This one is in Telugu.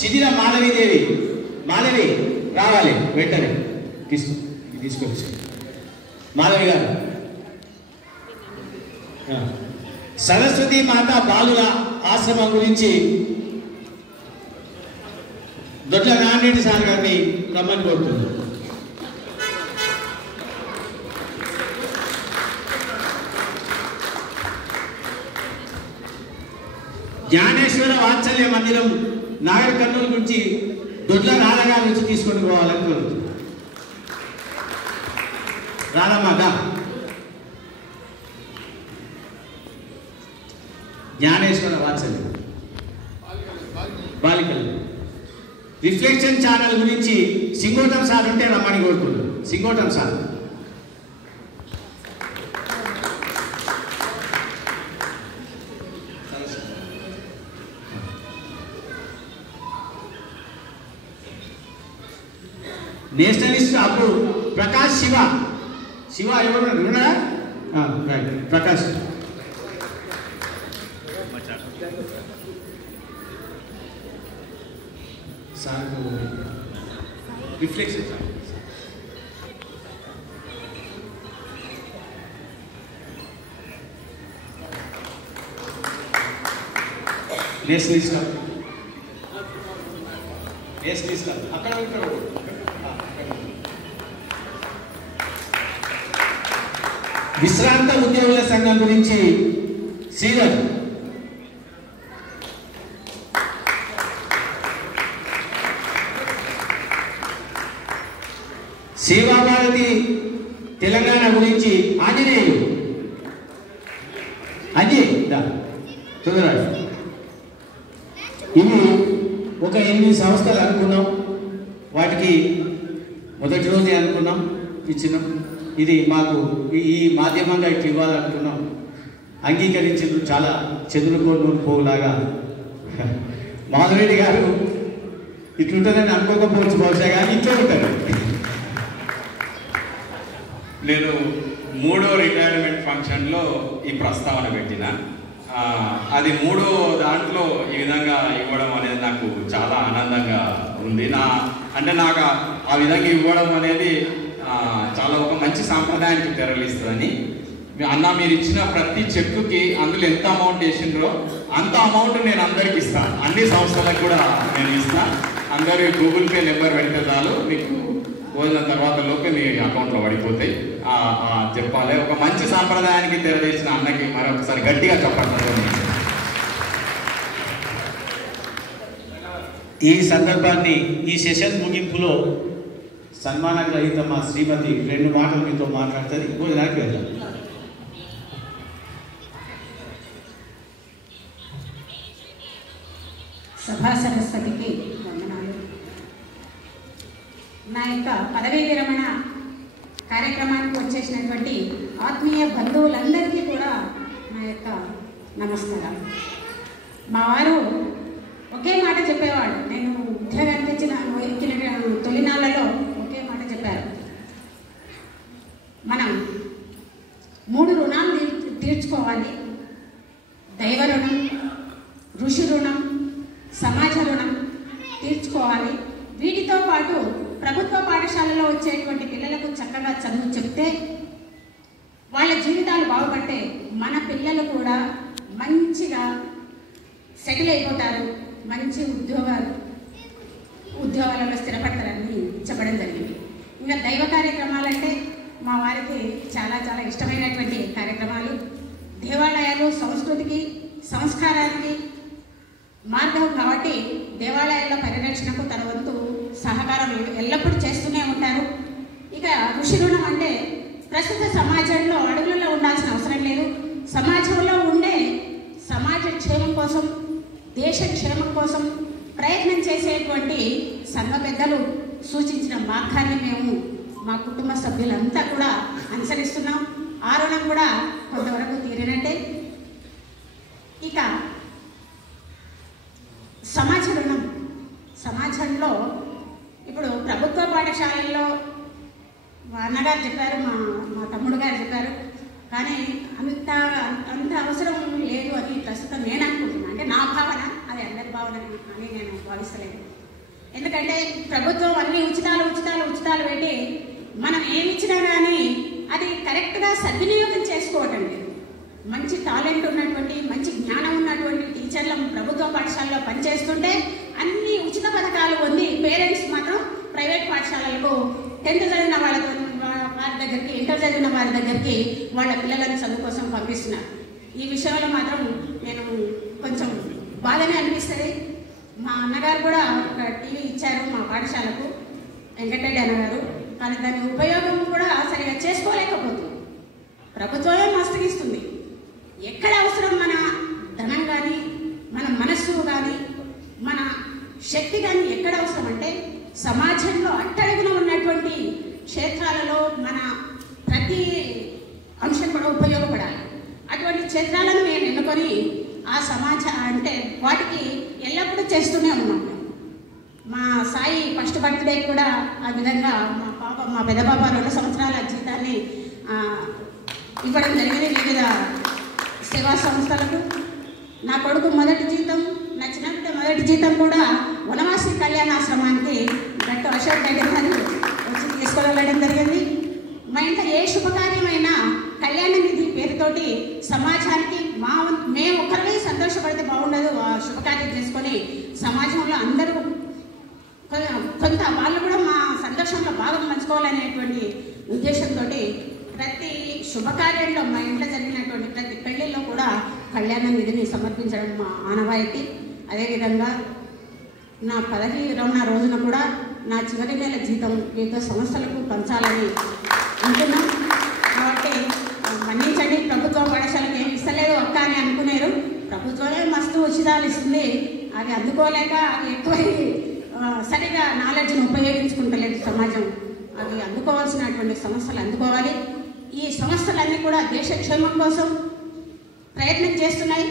చిదిర మాధవీదేవి. మాధవి రావాలి వెంటనే, తీసుకోవచ్చు. మాధవి గారు. సరస్వతి మాత బాలుల ఆశ్రమం గురించి దొడ్ల నారాయణ సార్ గారిని రమ్మని కోరుతున్నాను. జ్ఞానేశ్వర వాత్సల్య మందిరం నాగర్ కర్నూలు గురించి దొడ్ల రాధగా నుంచి తీసుకొని పోవాలని కోరుతున్నాను. రాధమ్మగా జ్ఞానేశ్వర వాత్సల్యం బాలికలు రిఫ్లెక్షన్ ఛానల్ గురించి సింగోటం సార్ ఉంటే రమ్మని కోరుతున్నాను. సింగోటం సార్. నేషనలిస్ట్ అప్పుడు ప్రకాష్ శివ ఎవరు ఉన్నారా? ప్రకాష్ సార్ రిఫ్లెక్షన్ నేషనలిస్ట్ అక్కడ ఉంటారు. విశ్రాంత ఉద్యోగుల సంఘం గురించి శ్రీధర్. సేవాభారతి తెలంగాణ గురించి ఆంజనేయులు. తొందరగా ఇవి ఒక 8 సంస్థలు అనుకున్నాం. వాటికి మొదటి రోజే అనుకున్నాం, ఇచ్చినాం. ఇది మాకు ఈ మాధ్యమంగా ఇట్లా ఇవ్వాలనుకున్నాం. అంగీకరించారు. చాలా చంద్రుకోనూరు పోలాగా మాధురెడ్డి గారు ఇట్లుంటుందని అనుకోకపోవచ్చు బహుశా, కానీ ఇట్లా ఉంటారు. నేను 3వ రిటైర్మెంట్ ఫంక్షన్లో ఈ ప్రస్తావన పెట్టిన. అది 3వ దాంట్లో ఈ విధంగా ఇవ్వడం అనేది నాకు చాలా ఆనందంగా ఉంది. నాకు ఆ విధంగా ఇవ్వడం అనేది చాలా ఒక మంచి సాంప్రదాయానికి తెరలిస్తుందని. అన్న మీరు ఇచ్చిన ప్రతి చెక్కుకి అందులో ఎంత అమౌంట్ వేసిండ్రో అంత అమౌంట్ నేను అందరికి ఇస్తాను. అన్ని సంస్థలకు కూడా నేను ఇస్తాను. అందరూ గూగుల్ పే నెంబర్ పెడితే చాలు, మీకు భోజనం తర్వాత లోపే మీ అకౌంట్లో పడిపోతాయి. చెప్పాలి. ఒక మంచి సాంప్రదాయానికి తెరదీసిన అన్నకి మరొకసారి గట్టిగా చెప్పండి. ఈ సందర్భాన్ని ఈ సెషన్ ముగింపులో సన్మాన గ్రహీత మా శ్రీమతి 2 మాటలు మీతో మాట్లాడుతుంది. భోజనానికి వెళ్దాం. సభా సరస్వతికి వందనాలు. నా యొక్క పదవీ విరమణ కార్యక్రమానికి వచ్చేసినటువంటి ఆత్మీయ బంధువులందరికీ కూడా నా యొక్క నమస్కారం. మా వారు ఒకే మాట చెప్పేవాడు. నేను ఉద్యోగానికి ఎక్కిన తొలినాళ్లలో ఒకే మాట చెప్పారు. మనం 3 రుణాలు తీర్చుకోవాలి. దైవ రుణం, ఋషి రుణం, సమాజ రుణం తీర్చుకోవాలి. వీటితో పాటు ప్రభుత్వ పాఠశాలలో వచ్చేటువంటి పిల్లలకు చక్కగా చదువు చెప్తే వాళ్ళ జీవితాలు బాగుపడితే మన పిల్లలు కూడా మంచిగా సెటిల్ అయిపోతారు, మంచి ఉద్యోగాలలో స్థిరపడతారని చెప్పడం జరిగింది. ఇంకా దైవ కార్యక్రమాలంటే మా వారికి చాలా చాలా ఇష్టమైనటువంటి కార్యక్రమాలు. దేవాలయాలు సంస్కృతికి సంస్కారానికి మార్గం కాబట్టి దేవాలయాల పరిరక్షణకు తన వంతు సహకారం ఎల్లప్పుడూ చేస్తూనే ఉంటారు. ఇక ఋషి రుణం అంటే ప్రస్తుత సమాజంలో అడుగులలో ఉండాల్సిన అవసరం లేదు. సమాజంలో ఉండే సమాజ క్షేమం కోసం, దేశ క్షేమం కోసం ప్రయత్నం చేసేటువంటి సంఘ పెద్దలు సూచించిన మార్గాన్ని మేము మా కుటుంబ సభ్యులంతా కూడా అనుసరిస్తున్నాం. ఆ రుణం కూడా కొంతవరకు తీరినట్టే. ఇక సమాజ రుణం, సమాజంలో ఇప్పుడు ప్రభుత్వ పాఠశాలల్లో మా అన్నగారు చెప్పారు, మా తమ్ముడు గారు చెప్పారు, కానీ అంత అవసరం లేదు అని ప్రస్తుతం నేను అనుకుంటున్నాను. అంటే నా భావన అది అందరి భావన అని నేను భావిస్తలేను. ఎందుకంటే ప్రభుత్వం అన్ని ఉచితాలు పెట్టి మనం ఏమి ఇచ్చినా కానీ అది కరెక్ట్గా సద్వినియోగం చేసుకోవటం లేదు. మంచి టాలెంట్ ఉన్నటువంటి, మంచి జ్ఞానం ఉన్నటువంటి టీచర్లు ప్రభుత్వ పాఠశాలలో పనిచేస్తుంటే అన్ని ఉచిత పథకాలు పొంది పేరెంట్స్ మాత్రం ప్రైవేట్ పాఠశాలలకు 10th చదివిన వారి దగ్గరికి, ఇంటర్ చదివిన వారి దగ్గరికి వాళ్ళ పిల్లలను చదువు కోసం పంపిస్తున్నారు. ఈ విషయంలో మాత్రం నేను కొంచెం బాధనే అనిపిస్తుంది. మా అన్నగారు కూడా ఒక టీవీ ఇచ్చారు మా పాఠశాలకు, వెంకటరెడ్డి అన్నగారు. కానీ దాని ఉపయోగం కూడా సరిగా చేసుకోలేకపోతుంది. ప్రభుత్వమే మస్తుగిస్తుంది. ఎక్కడ అవసరం మన ధనం కానీ, మన మనస్సు కానీ, మన శక్తి కానీ ఎక్కడ అవసరం అంటే సమాజంలో అట్టడుగున ఉన్నటువంటి క్షేత్రాలలో మన ప్రతి అంశం కూడా ఉపయోగపడాలి. అటువంటి క్షేత్రాలను మేము ఎన్నుకొని ఆ అంటే వాటికి ఎల్లప్పుడూ చేస్తూనే ఉన్నాం. మా సాయి ఫస్ట్ బర్త్డే కూడా ఆ విధంగా మా పెద్ద పాప 2 సంవత్సరాల జీతాన్ని ఇవ్వడం జరిగింది వివిధ సేవా సంస్థలకు. నా కొడుకు మొదటి జీతం, నా చిన్నపిల్ల మొదటి జీతం కూడా వనవాసి కళ్యాణాశ్రమానికి డాక్టర్ అశోక్ రెడ్డి గారు వచ్చి తీసుకువెళ్ళడం జరిగింది. మా ఇంట్లో ఏ శుభకార్యమైనా కళ్యాణ నిధి పేరుతోటి సమాజానికి మేము ఒకరిని సంతోషపడితే బాగుండదు. ఆ శుభకార్యం చేసుకొని సమాజంలో అందరూ కొంత వాళ్ళు కూడా మా సంతోషంలో భాగం పంచుకోవాలనేటువంటి ఉద్దేశంతో ప్రతి శుభకార్యంలో మా ఇంట్లో జరిగినటువంటి ప్రతి పెళ్లిలో కూడా కళ్యాణ నిధిని సమర్పించడం మా ఆనవాయితీ. అదేవిధంగా నా 11వ రోజున కూడా నా చివరి నెల జీతం వివిధ సంస్థలకు పంచాలని అనుకున్నాం. కాబట్టి మన్నించండి, ప్రభుత్వ పాఠశాలకు ఏమి ఇస్తలేదు అక్క అని అనుకునేరు. ప్రభుత్వమే మస్తు ఉచితాలు ఇస్తుంది, అది అందుకోలేక అది ఎక్కువ సరిగా నాలెడ్జ్ని ఉపయోగించుకుంటలేదు సమాజం. అవి అందుకోవాల్సినటువంటి సంస్థలు అందుకోవాలి. ఈ సంస్థలన్నీ కూడా దేశ క్షేమం కోసం ప్రయత్నం చేస్తున్నాయి.